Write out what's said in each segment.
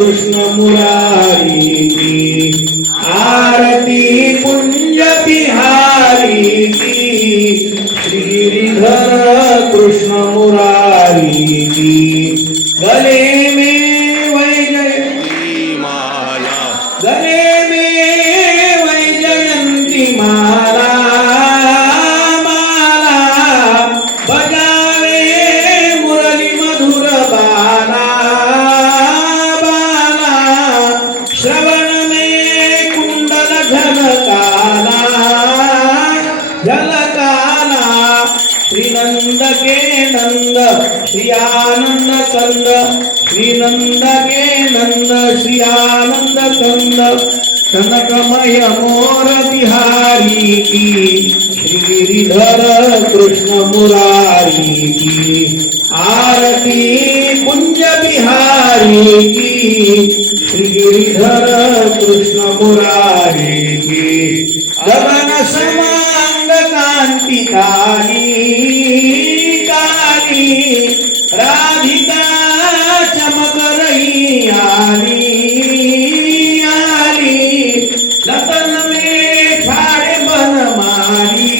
कृष्ण मुरारी की आरती कुंज बिहारी की श्रीधर कृष्ण मुरारी की गले में वैजयंती माला गले में वैजयंती माला श्रीनंद के नंद श्री आनंद कंद श्रीनंद के नंद श्री आनंद कंद कनकमय मोर बिहारी की श्रीधर कृष्ण मुरारी की आरती कुंज बिहारी की श्रीधर कृष्ण मुरारी की गगन समांग कांति काली काली राधिका चमक रही आली आली लतन में ठाड़े बनमाली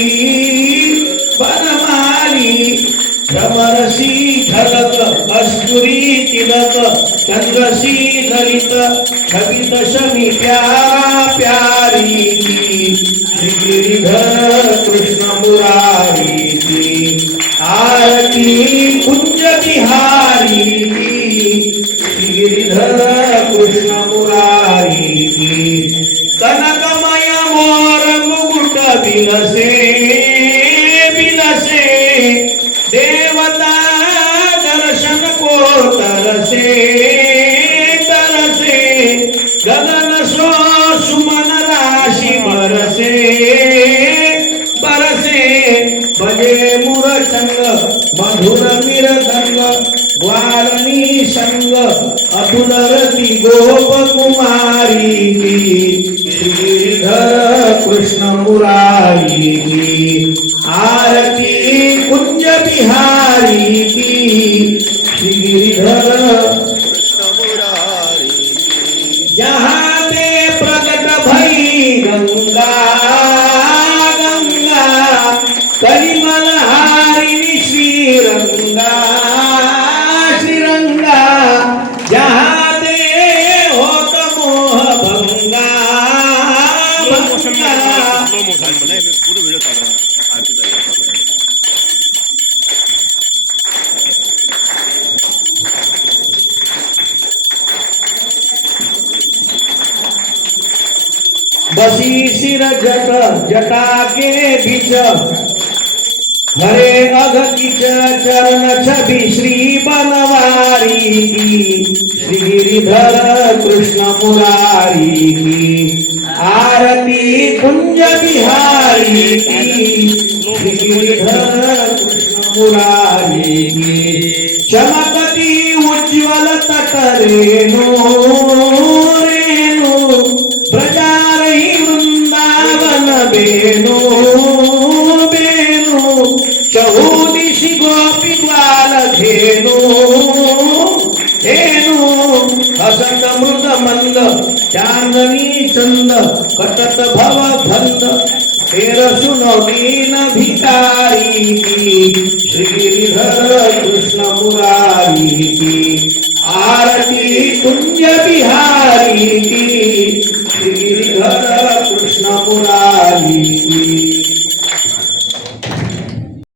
भ्रमरसी झलक कस्तूरी तिलक चंद्रसी ललित छवि दशमी प्यारा प्यारी की श्रीधर कृष्ण मुरारी की आरती कुंज बिहारी की श्रीधर कृष्ण मुरारी की कनकमय मोर मुकुट बिलसे बिलसे देवता दर्शन को तरसे तरसे गगन सो सुमन राशि बरसे बरसे बजे मुरचंग मधुर मिरदंग ग्वालनी संग अतुल रति गोप कुमारी की श्रीधर कृष्ण मुरारी की आरती कुंज बिहारी की श्रीधर कृष्ण मुरारी की जहाँ पे प्रकट भई गंगा गंगा कलिमल हारिणी श्रीरंगा श्रीरंगा जहाँ पे होत मोह भंगा पूरा व्हिडिओ चालू आहे आरतीचा व्हिडिओ चालू आहे बसी सिर जट जटा के बीच हरे अघ किच चरण छवि श्री बनवारी की श्रीधर कृष्ण मुरारी की आरती कुंज बिहारी की श्रीधर कृष्ण मुरारी की चमकती उज्ज्वल तट रेणु रेणु ब्रजारही वृंदावन बेणु बेणु चहुदिशि गोपी ग्वाल धेनु धेनु हसत मृद मंद चांदनी चंद कटत भव धंद तेर सुनो दीन भिकारी की श्रीधर कृष्ण मुरारी की आरती कुंज बिहारी की श्रीधर कृष्ण मुरारी की